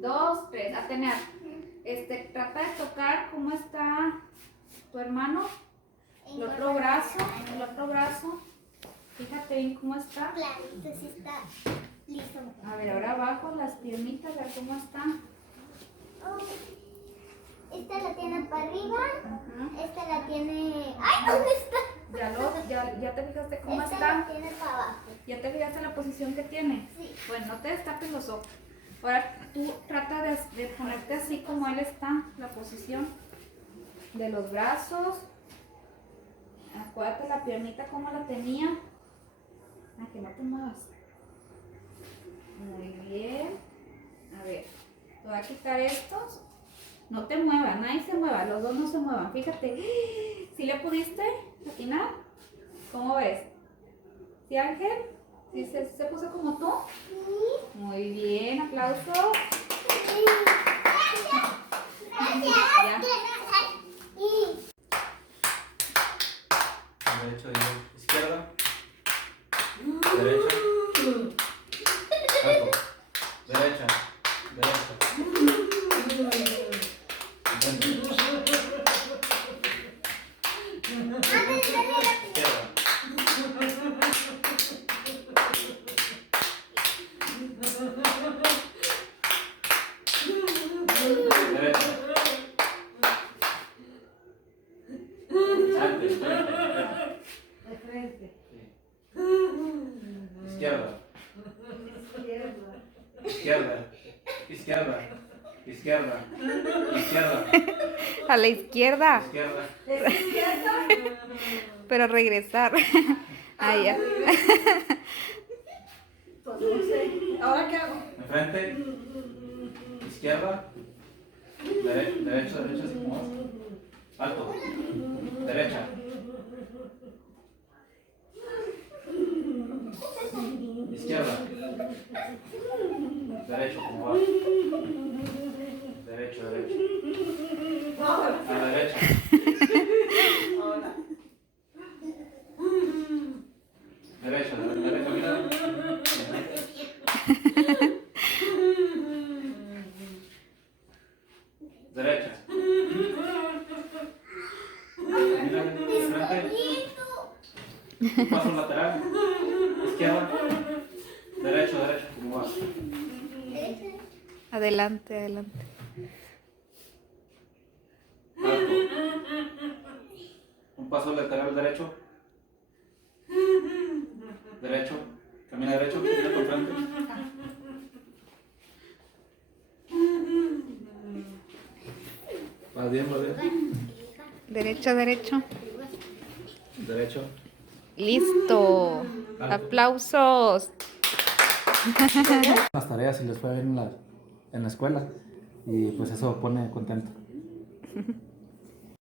2, 3. Atenea, trata de tocar cómo está tu hermano. El otro brazo. Fíjate bien cómo está. Clarito, sí está listo. A ver, ahora abajo las piernitas, a ver cómo están. Esta la tiene para arriba. Ajá. Esta la tiene... ¡Ay, dónde está! ¿Ya te fijaste cómo Esta está? la tiene para abajo. ¿Ya te fijaste la posición que tiene? Sí. Bueno, no te destapes los ojos. Ahora tú trata de ponerte así como él está, la posición de los brazos. Acuérdate la piernita como la tenía. Ah, que no te muevas. Muy bien. A ver, te voy a quitar estos. No te muevas, nadie se mueva, los dos no se muevan. Fíjate, ¿sí le pudiste atinar? ¿Cómo ves? ¿Sí, Ángel? ¿Sí se puso como tú? Sí. Muy bien, aplausos. Ya. Derecho y izquierda. Derecha. Alto. Derecha. Enfrente. Izquierda. Derecha. Antes, De frente. sí. Izquierda. Izquierda. A la izquierda, Izquierda. pero regresar. Ahí ya. Pues no sé. ¿Ahora qué hago? Enfrente. Izquierda. Derecha, así como vas. Alto. Derecha. Izquierda. Derecho, como vas. Derecho. A la derecha. Ahora. Derecha, mira. Derecha. Mira, enfrente. Paso lateral. Izquierda. Derecho, como vas. Adelante. Alto. Un paso lateral derecho. Camina derecho, mira por frente. Vas bien. Derecho. Derecho. Listo. Aplausos. Las tareas y les fue bien en la escuela y pues eso pone contento.